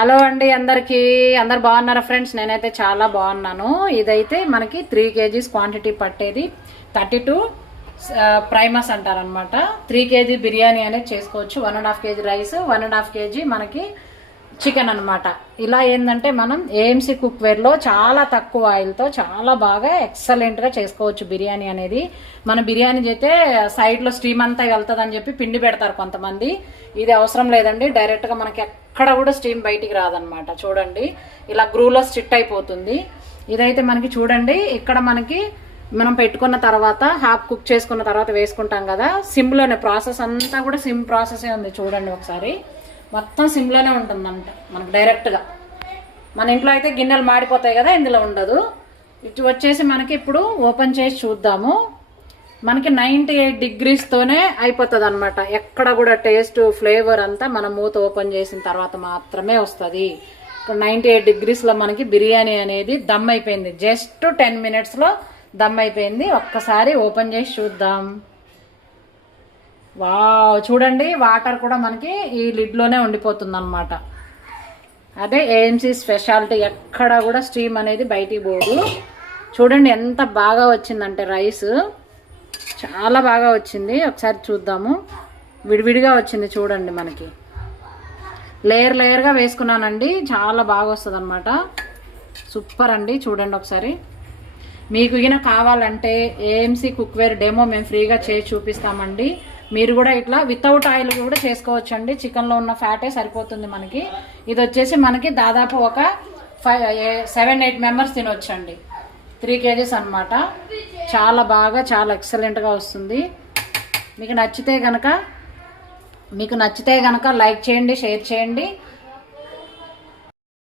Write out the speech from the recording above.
Hello అండి, అందరు బాగున్నారా ఫ్రెండ్స్? నేనైతే చాలా బాగున్నాను. ఇదైతే మనకి 3 kgs క్వాంటిటీ పట్టేది 32 ప్రైమస్ అంటారనమాట. 3 kg బిర్యానీ అనేది చేసుకోవచ్చు. 1.5 kg రైస్, 1.5 kg మనకి చికెన్ అనమాట. ఇలా ఏంటంటే మనం ఏఎంసీ కుక్వేర్లో చాలా తక్కువ ఆయిల్తో చాలా బాగా ఎక్సలెంట్గా చేసుకోవచ్చు బిర్యానీ అనేది. మన బిర్యానీ అయితే సైడ్లో స్టీమ్ అంతా వెళ్తుంది అని చెప్పి పిండి పెడతారు కొంతమంది. ఇది అవసరం లేదండి, డైరెక్ట్గా మనకి ఎక్కడ కూడా స్టీమ్ బయటికి రాదనమాట. చూడండి, ఇలా గ్రూలో స్టిట్ అయిపోతుంది. ఇదైతే మనకి చూడండి, ఇక్కడ మనకి మనం పెట్టుకున్న తర్వాత హాఫ్ కుక్ చేసుకున్న తర్వాత వేసుకుంటాం కదా, సిమ్లోనే ప్రాసెస్ అంతా కూడా సిమ్ ప్రాసెసే ఉంది. చూడండి ఒకసారి, మొత్తం సిమ్లోనే ఉంటుందంట మనకు డైరెక్ట్గా. మన ఇంట్లో అయితే గిన్నెలు మాడిపోతాయి కదా, ఇందులో ఉండదు. ఇటు వచ్చేసి మనకి ఇప్పుడు ఓపెన్ చేసి చూద్దాము. మనకి 98 degrees-తోనే అయిపోతుంది అనమాట. ఎక్కడ కూడా టేస్ట్ ఫ్లేవర్ అంతా మనం మూత ఓపెన్ చేసిన తర్వాత మాత్రమే వస్తుంది. ఇప్పుడు 98 degrees-లో మనకి బిర్యానీ అనేది దమ్ అయిపోయింది. జస్ట్ 10 minutes-లో దమ్ అయిపోయింది. ఒక్కసారి ఓపెన్ చేసి చూద్దాం. వావ్, చూడండి, వాటర్ కూడా మనకి ఈ లిడ్లోనే ఉండిపోతుంది అనమాట. అదే ఏఎంసీ స్పెషాలిటీ, ఎక్కడ కూడా స్టీమ్ అనేది బయటికి పోదు. చూడండి ఎంత బాగా వచ్చిందంటే రైస్ చాలా బాగా వచ్చింది. ఒకసారి చూద్దాము. విడివిడిగా వచ్చింది చూడండి, మనకి లేయర్గా వేసుకున్నానండి. చాలా బాగా వస్తుంది అనమాట. సూపర్ అండి. చూడండి ఒకసారి. మీకు ఈయన కావాలంటే ఏఎంసీ కుక్వేర్ డెమో మేము ఫ్రీగా చేసి చూపిస్తామండి. మీరు కూడా ఇట్లా వితౌట్ ఆయిల్ కూడా చేసుకోవచ్చు అండి. చికెన్లో ఉన్న ఫ్యాటే సరిపోతుంది మనకి. ఇది వచ్చేసి మనకి దాదాపు ఒక 7-8 members తినొచ్చండి. 3 kgs అనమాట. చాలా బాగా చాలా ఎక్సలెంట్గా వస్తుంది. మీకు నచ్చితే కనుక లైక్ చేయండి, షేర్ చేయండి.